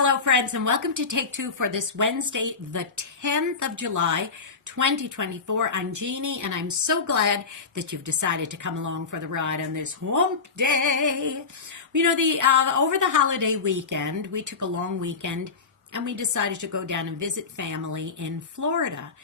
Hello, friends, and welcome to Take Two for this Wednesday, the 10th of July, 2024. I'm Jeannie, and I'm so glad that you've decided to come along for the ride on this hump day. You know, over the holiday weekend, we took a long weekend, and we decided to go down and visit family in Florida.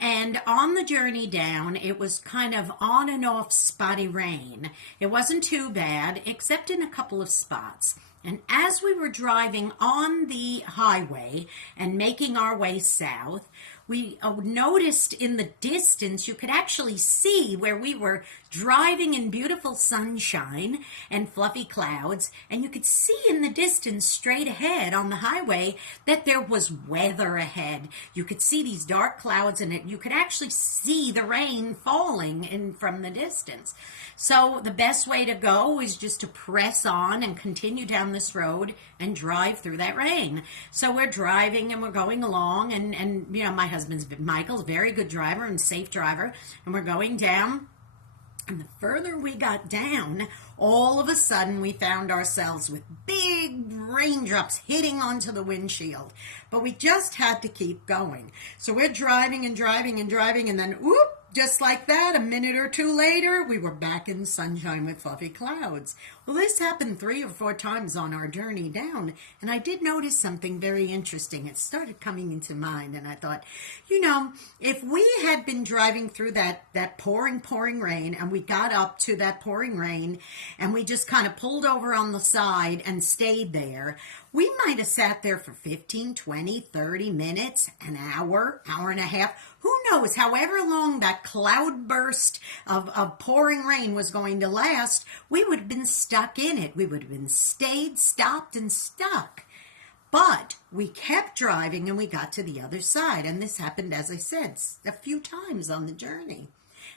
And on the journey down, it was kind of on and off spotty rain. It wasn't too bad, except in a couple of spots. And as we were driving on the highway and making our way south, we noticed in the distance, you could actually see where we were driving in beautiful sunshine and fluffy clouds, and you could see in the distance straight ahead on the highway that there was weather ahead. You could see these dark clouds in it. You could actually see the rain falling in from the distance. So the best way to go is just to press on and continue down this road and drive through that rain. So we're driving and we're going along, and you know, my husband's Michael's a very good driver and safe driver, and we're going down. And the further we got down, all of a sudden we found ourselves with big raindrops hitting onto the windshield. But we just had to keep going. So we're driving and driving and driving, and then whoop, just like that, a minute or two later, we were back in sunshine with fluffy clouds. Well, this happened 3 or 4 times on our journey down, and I did notice something very interesting. It started coming into mind, and I thought, you know, if we had been driving through that pouring rain, and we got up to that pouring rain, and we just kind of pulled over on the side and stayed there, we might have sat there for 15, 20, 30 minutes, an hour, hour and a half. Who knows? However long that cloud burst of pouring rain was going to last, we would have been stuck in it. We would have been stopped and stuck. But we kept driving and we got to the other side. And this happened, as I said, a few times on the journey.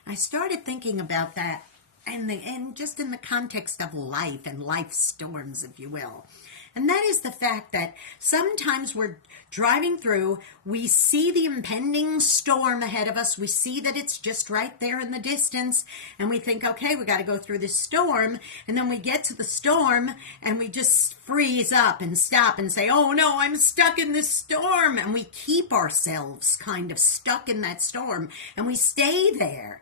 I started thinking about that and just in the context of life and life storms, if you will. And that is the fact that sometimes we're driving through, we see the impending storm ahead of us, we see that it's just right there in the distance, and we think, okay, we got to go through this storm, and then we get to the storm, and we just freeze up and stop and say, oh no, I'm stuck in this storm, and we keep ourselves kind of stuck in that storm, and we stay there.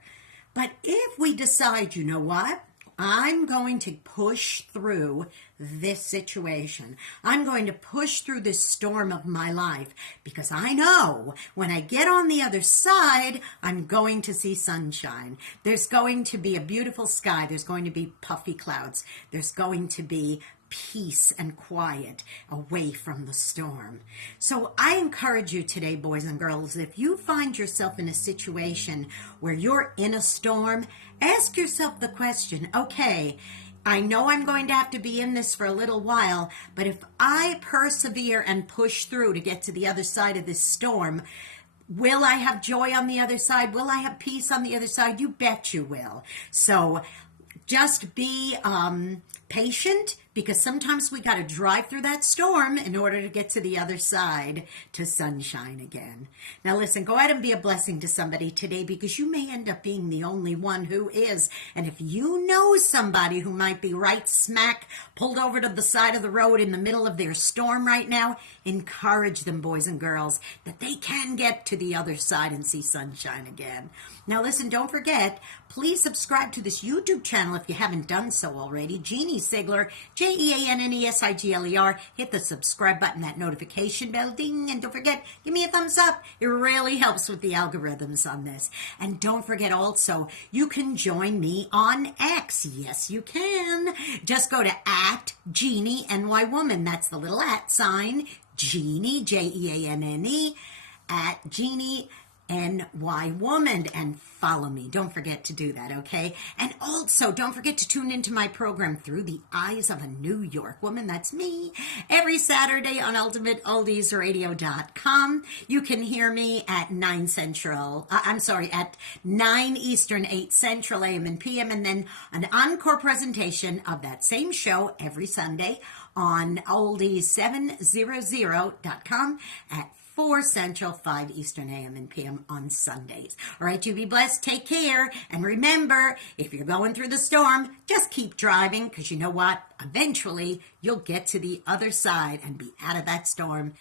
But if we decide, you know what? I'm going to push through this situation. I'm going to push through this storm of my life because I know when I get on the other side, I'm going to see sunshine. There's going to be a beautiful sky. There's going to be puffy clouds. There's going to be peace and quiet away from the storm. So I encourage you today, boys and girls, if you find yourself in a situation where you're in a storm, ask yourself the question, okay, I know I'm going to have to be in this for a little while, but if I persevere and push through to get to the other side of this storm, will I have joy on the other side? Will I have peace on the other side? You bet you will. So just be patient, because sometimes we got to drive through that storm in order to get to the other side to sunshine again. Now listen, go out and be a blessing to somebody today, because you may end up being the only one who is. And if you know somebody who might be right smack pulled over to the side of the road in the middle of their storm right now, encourage them, boys and girls, that they can get to the other side and see sunshine again. Now listen, don't forget, please subscribe to this YouTube channel if you haven't done so already. Jeanne Sigler, Jeannesigler. Hit the subscribe button, that notification bell, ding, and don't forget, give me a thumbs up. It really helps with the algorithms on this. And don't forget also, you can join me on X. Yes, you can. Just go to @JeanneNYWoman. That's the little @ sign, Jeanne, Jeanne, @JeanneNYWoman, and follow me. Don't forget to do that, okay? And also, don't forget to tune into my program, Through the Eyes of a New York Woman. That's me. Every Saturday on UltimateOldiesRadio.com. You can hear me at 9 Eastern, 8 Central, AM and PM, and then an encore presentation of that same show every Sunday on oldie700.com at 4 Central, 5 Eastern AM and PM on Sundays. All right, you be blessed. Take care. And remember, if you're going through the storm, just keep driving, because you know what? Eventually, you'll get to the other side and be out of that storm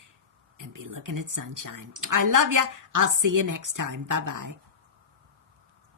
and be looking at sunshine. I love you. I'll see you next time. Bye-bye.